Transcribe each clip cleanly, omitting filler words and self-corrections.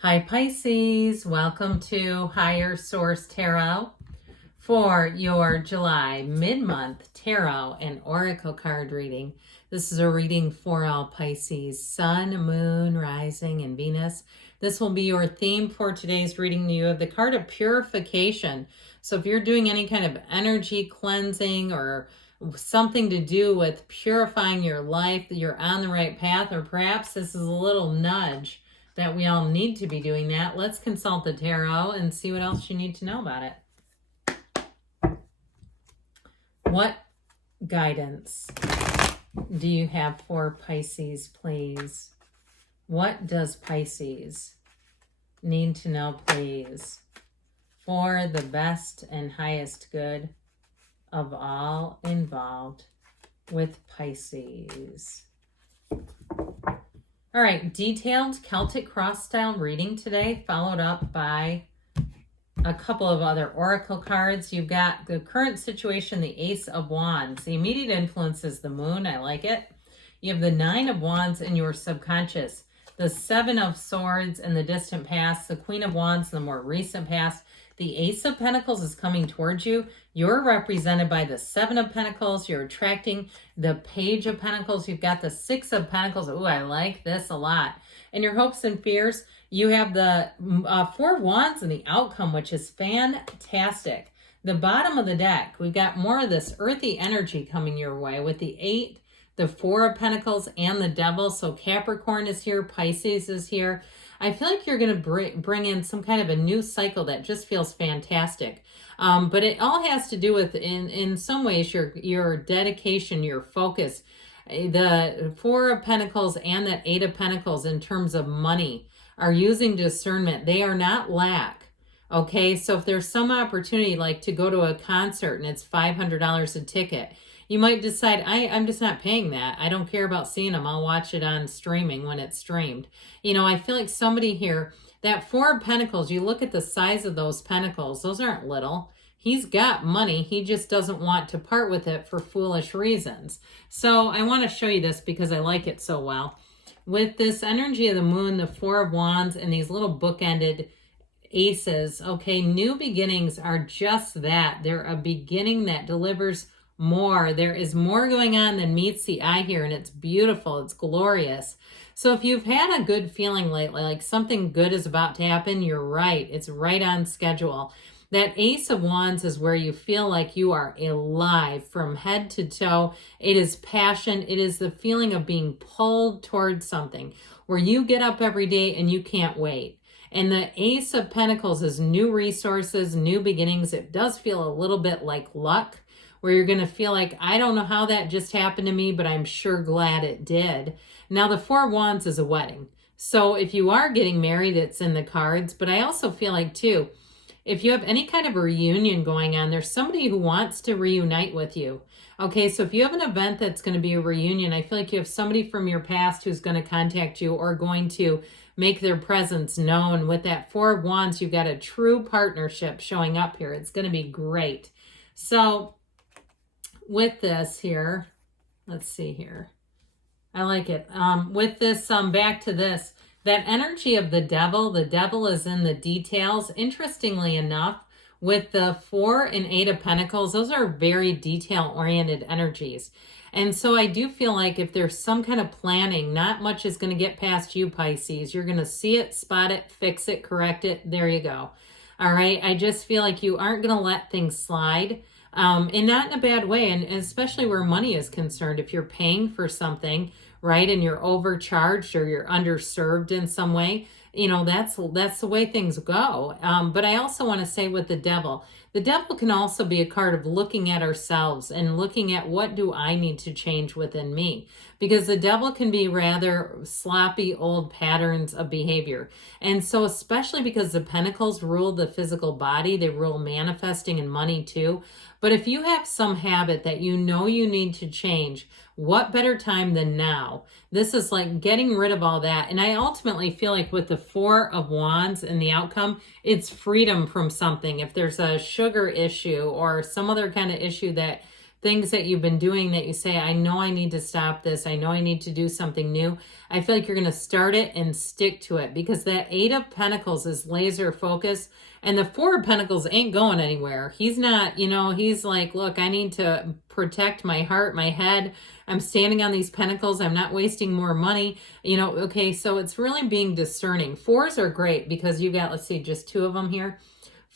Hi Pisces, welcome to Higher Source Tarot for your July mid-month tarot and oracle card reading. This is a reading for all Pisces, Sun, Moon, Rising, and Venus. This will be your theme for today's reading. You have the card of purification. So if you're doing any kind of energy cleansing or something to do with purifying your life, you're on the right path, or perhaps this is a little nudge that we all need to be doing that. Let's consult the tarot and see what else you need to know about it. What guidance do you have for Pisces, please? What does Pisces need to know, please, for the best and highest good of all involved with Pisces? All right, detailed Celtic cross-style reading today, followed up by a couple of other oracle cards. You've got the current situation, the Ace of Wands. The immediate influence is the Moon. I like it. You have the Nine of Wands in your subconscious, the Seven of Swords in the distant past, the Queen of Wands in the more recent past. The Ace of Pentacles is coming towards you. You're represented by the Seven of Pentacles. You're attracting the Page of Pentacles. You've got the Six of Pentacles. Ooh, I like this a lot. And your hopes and fears, you have the Four of Wands in the outcome, which is fantastic. The bottom of the deck, we've got more of this earthy energy coming your way with the Eight, the Four of Pentacles, and the Devil. So Capricorn is here, Pisces is here. I feel like you're going to bring in some kind of a new cycle that just feels fantastic. But it all has to do with, in some ways, your dedication, your focus. The Four of Pentacles and that Eight of Pentacles in terms of money are using discernment. They are not lack. Okay, so if there's some opportunity like to go to a concert and it's $500 a ticket, you might decide, I'm just not paying that. I don't care about seeing them. I'll watch it on streaming when it's streamed. You know, I feel like somebody here, that Four of Pentacles, you look at the size of those pentacles, those aren't little. He's got money. He just doesn't want to part with it for foolish reasons. So I want to show you this because I like it so well. With this energy of the Moon, the Four of Wands, and these little bookended aces, okay, new beginnings are just that. They're a beginning that delivers more. There is more going on than meets the eye here, and it's beautiful. It's glorious. So if you've had a good feeling lately, like something good is about to happen, you're right. It's right on schedule. That Ace of Wands is where you feel like you are alive from head to toe. It is passion. It is the feeling of being pulled towards something where you get up every day and you can't wait. And the Ace of Pentacles is new resources, new beginnings. It does feel a little bit like luck, where you're going to feel like, I don't know how that just happened to me, but I'm sure glad it did. Now, the Four of Wands is a wedding. So if you are getting married, it's in the cards. But I also feel like, too, if you have any kind of a reunion going on, there's somebody who wants to reunite with you. Okay, so if you have an event that's going to be a reunion, I feel like you have somebody from your past who's going to contact you or going to make their presence known. With that Four of Wands, you've got a true partnership showing up here. It's going to be great. So with this here, let's see here. I like it. With this, back to this, that energy of the devil is in the details. Interestingly enough, with the Four and Eight of Pentacles, those are very detail-oriented energies. And so I do feel like if there's some kind of planning, not much is going to get past you, Pisces. You're going to see it, spot it, fix it, correct it. There you go. All right. I just feel like you aren't going to let things slide. And not in a bad way, and especially where money is concerned. If you're paying for something, right, and you're overcharged or you're underserved in some way, you know, that's the way things go. But I also want to say with the devil can also be a card of looking at ourselves and looking at what do I need to change within me. Because the devil can be rather sloppy old patterns of behavior. And so especially because the pentacles rule the physical body, they rule manifesting and money too. But if you have some habit that you know you need to change, what better time than now? This is like getting rid of all that. And I ultimately feel like with the Four of Wands and the outcome, it's freedom from something. If there's a sugar issue or some other kind of issue that things that you've been doing that you say, I know I need to stop this. I know I need to do something new. I feel like you're going to start it and stick to it, because that 8 of Pentacles is laser focus, and the 4 of Pentacles ain't going anywhere. He's not, he's like, look, I need to protect my heart, my head. I'm standing on these pentacles. I'm not wasting more money. Okay, so it's really being discerning. 4s are great because you got, let's see, just 2 of them here.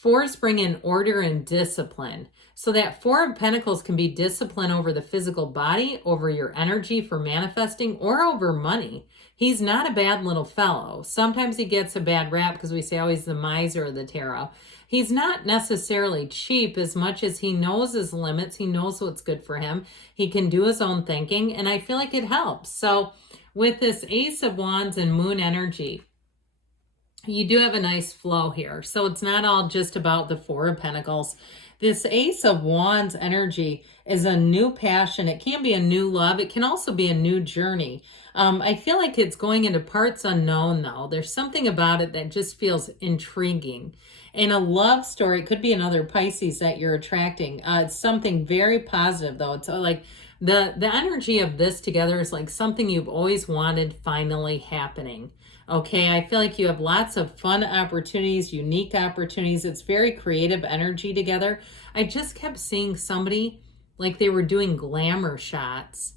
4s bring in order and discipline. So that 4 of Pentacles can be discipline over the physical body, over your energy for manifesting, or over money. He's not a bad little fellow. Sometimes he gets a bad rap because we say, oh, he's the miser of the tarot. He's not necessarily cheap as much as he knows his limits. He knows what's good for him. He can do his own thinking, and I feel like it helps. So with this Ace of Wands and Moon energy, you do have a nice flow here. So it's not all just about the 4 of Pentacles. This Ace of Wands energy is a new passion. It can be a new love. It can also be a new journey. I feel like it's going into parts unknown, though. There's something about it that just feels intriguing. In a love story, it could be another Pisces that you're attracting. It's something very positive, though. It's like the energy of this together is like something you've always wanted finally happening. Okay, I feel like you have lots of fun opportunities, unique opportunities. It's very creative energy together. I just kept seeing somebody like they were doing glamour shots.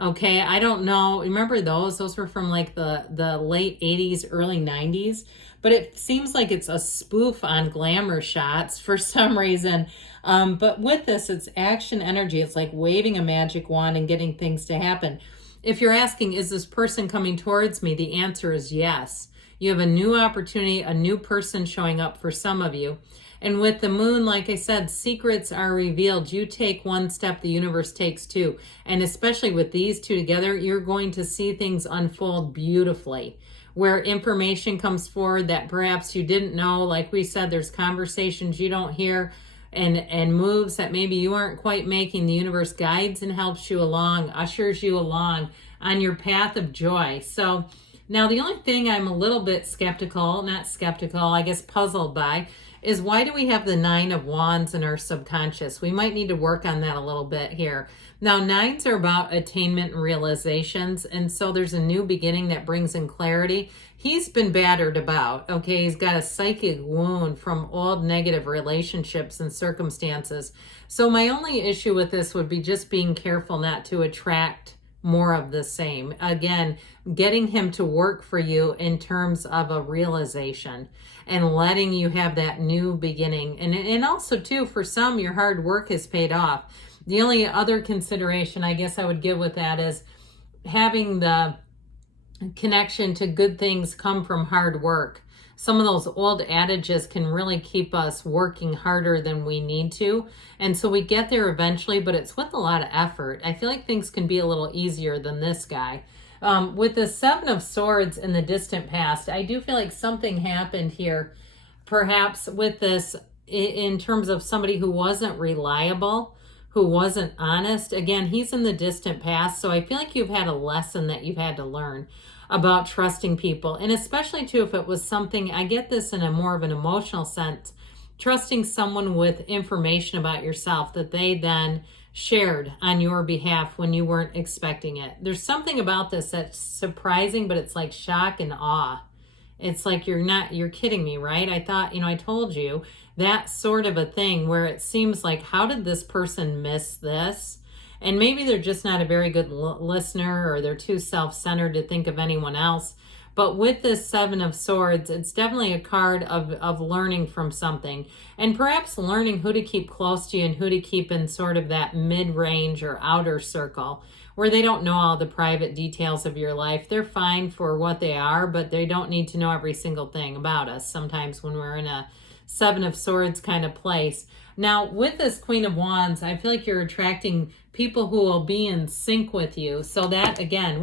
Okay, I don't know. Remember those? Those were from like the late 80s, early 90s. But it seems like it's a spoof on glamour shots for some reason. But with this, it's action energy. It's like waving a magic wand and getting things to happen. If you're asking, is this person coming towards me? The answer is yes. You have a new opportunity, a new person showing up for some of you. And with the moon, like I said, secrets are revealed. You take one step, the universe takes 2. And especially with these 2 together, you're going to see things unfold beautifully. Where information comes forward that perhaps you didn't know. Like we said, there's conversations you don't hear, and moves that maybe you aren't quite making. The universe guides and helps you along, ushers you along on your path of joy. So now the only thing I'm a little bit I guess puzzled by, is why do we have the 9 of Wands in our subconscious? We might need to work on that a little bit here. Now, 9s are about attainment and realizations, and so there's a new beginning that brings in clarity. He's been battered about, okay? He's got a psychic wound from old negative relationships and circumstances. So my only issue with this would be just being careful not to attract more of the same. Again, getting him to work for you in terms of a realization and letting you have that new beginning. And also, too, for some, your hard work has paid off. The only other consideration I guess I would give with that is having the connection to good things come from hard work. Some of those old adages can really keep us working harder than we need to. And so we get there eventually, but it's with a lot of effort. I feel like things can be a little easier than this guy. With the 7 of Swords in the distant past, I do feel like something happened here, perhaps with this in terms of somebody who wasn't reliable, who wasn't honest. Again, he's in the distant past, so I feel like you've had a lesson that you've had to learn about trusting people. And especially too, if it was something, I get this in a more of an emotional sense, trusting someone with information about yourself that they then shared on your behalf when you weren't expecting it. There's something about this that's surprising, but it's like shock and awe. It's like, you're kidding me, right? I thought, I told you. That sort of a thing where it seems like, how did this person miss this? And maybe they're just not a very good listener, or they're too self-centered to think of anyone else. But with this 7 of Swords, it's definitely a card of learning from something, and perhaps learning who to keep close to you and who to keep in sort of that mid-range or outer circle, where they don't know all the private details of your life. They're fine for what they are, but they don't need to know every single thing about us sometimes when we're in a 7 of Swords kind of place. Now, with this Queen of Wands, I feel like you're attracting people who will be in sync with you. So that, again,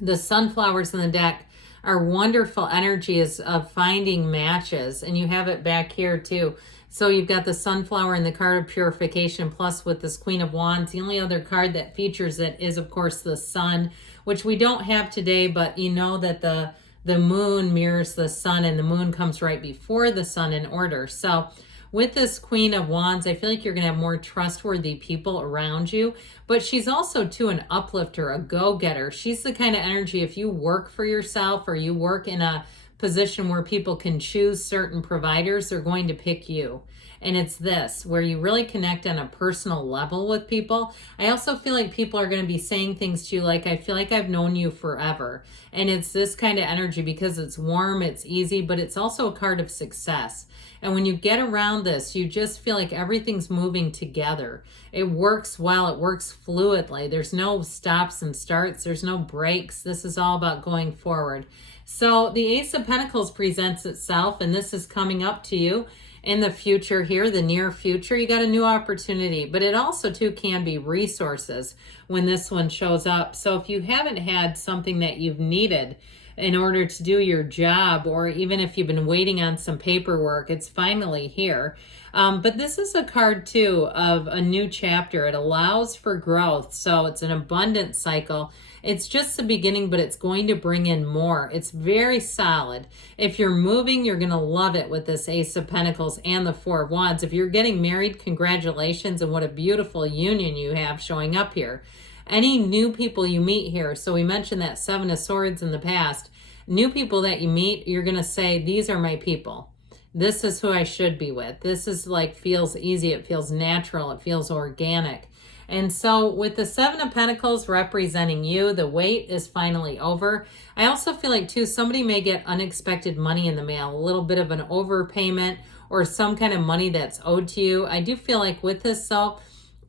the sunflowers in the deck are wonderful energies of finding matches. And you have it back here too. So you've got the sunflower and the card of purification, plus with this Queen of Wands. The only other card that features it is, of course, the sun, which we don't have today, but you know that the moon mirrors the sun, and the moon comes right before the sun in order. So with this Queen of Wands, I feel like you're going to have more trustworthy people around you, but she's also too an uplifter, a go-getter. She's the kind of energy, if you work for yourself or you work in a position where people can choose certain providers, they're going to pick you. And it's this, where you really connect on a personal level with people. I also feel like people are going to be saying things to you like, I feel like I've known you forever. And it's this kind of energy because it's warm, it's easy, but it's also a card of success. And when you get around this, you just feel like everything's moving together. It works well, it works fluidly. There's no stops and starts, there's no breaks. This is all about going forward. So the Ace of Pentacles presents itself, and this is coming up to you in the future here, the near future. You got a new opportunity, but it also too can be resources when this one shows up. So if you haven't had something that you've needed in order to do your job, or even if you've been waiting on some paperwork, it's finally here. But this is a card too of a new chapter. It allows for growth. So it's an abundance cycle. It's just the beginning, but it's going to bring in more. It's very solid. If you're moving, you're going to love it with this Ace of Pentacles and the Four of Wands. If you're getting married, congratulations, and what a beautiful union you have showing up here. Any new people you meet here, so we mentioned that Seven of Swords in the past, new people that you meet, you're going to say, these are my people. This is who I should be with. This is like, feels easy. It feels natural. It feels organic. And so with the Seven of Pentacles representing you, the wait is finally over. I also feel like too, somebody may get unexpected money in the mail, a little bit of an overpayment or some kind of money that's owed to you. I do feel like with this, so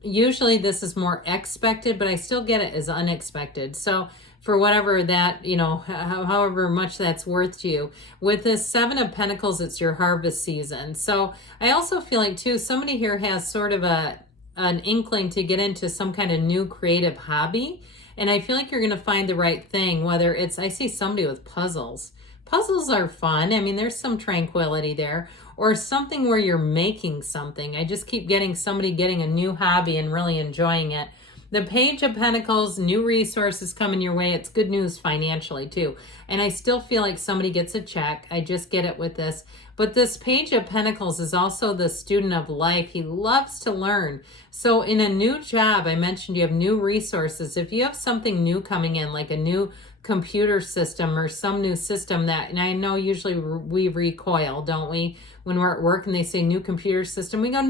usually this is more expected, but I still get it as unexpected. So for whatever that, you know, however much that's worth to you. With this Seven of Pentacles, it's your harvest season. So I also feel like too, somebody here has sort of an inkling to get into some kind of new creative hobby. And I feel like you're going to find the right thing, whether it's, I see somebody with puzzles. Puzzles are fun. I mean, there's some tranquility there, or something where you're making something. I just keep getting somebody getting a new hobby and really enjoying it. The Page of Pentacles, new resources coming your way. It's good news financially too. And I still feel like somebody gets a check. I just get it with this. But this Page of Pentacles is also the student of life. He loves to learn. So in a new job, I mentioned you have new resources. If you have something new coming in, like a new computer system or some new system that, and I know usually we recoil, don't we? When we're at work and they say new computer system, we go,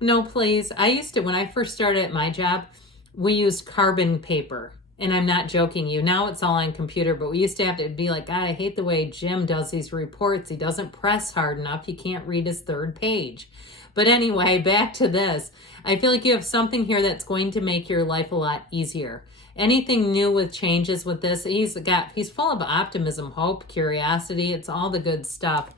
no, please. I used to, when I first started at my job, we used carbon paper. And I'm not joking you. Now it's all on computer, but we used to have to be like, God, I hate the way Jim does these reports. He doesn't press hard enough. He can't read his third page. But anyway, back to this. I feel like you have something here that's going to make your life a lot easier. Anything new with changes with this, he's full of optimism, hope, curiosity. It's all the good stuff.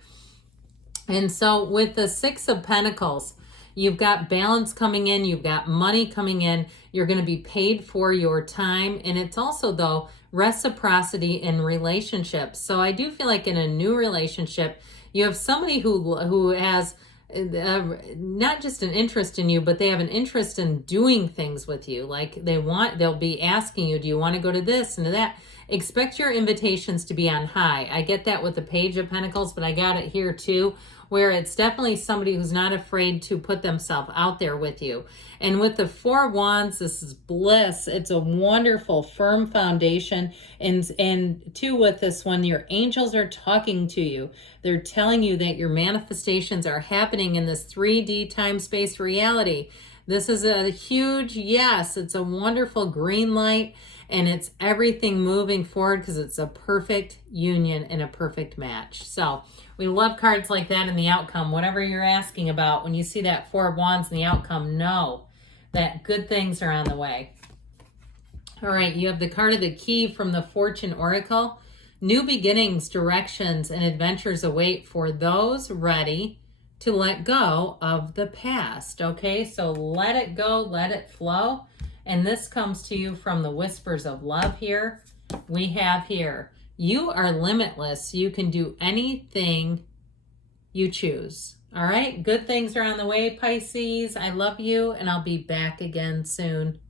And so with the Six of Pentacles, you've got balance coming in, you've got money coming in, you're going to be paid for your time. And it's also, though, reciprocity in relationships. So I do feel like in a new relationship, you have somebody who has not just an interest in you, but they have an interest in doing things with you. Like they'll be asking you, do you want to go to this and to that? Expect your invitations to be on high. I get that with the Page of Pentacles, but I got it here too, where it's definitely somebody who's not afraid to put themselves out there with you. And with the Four of Wands, this is bliss. It's a wonderful, firm foundation. And two, with this one, your angels are talking to you. They're telling you that your manifestations are happening in this 3D time-space reality. This is a huge yes. It's a wonderful green light. And it's everything moving forward because it's a perfect union and a perfect match. So we love cards like that in the outcome. Whatever you're asking about, when you see that Four of Wands in the outcome, know that good things are on the way. All right, you have the card of the Key from the Fortune Oracle. New beginnings, directions, and adventures await for those ready to let go of the past. Okay, so let it go, let it flow. And this comes to you from the Whispers of Love here. We have here, you are limitless. You can do anything you choose. All right, good things are on the way, Pisces. I love you, and I'll be back again soon.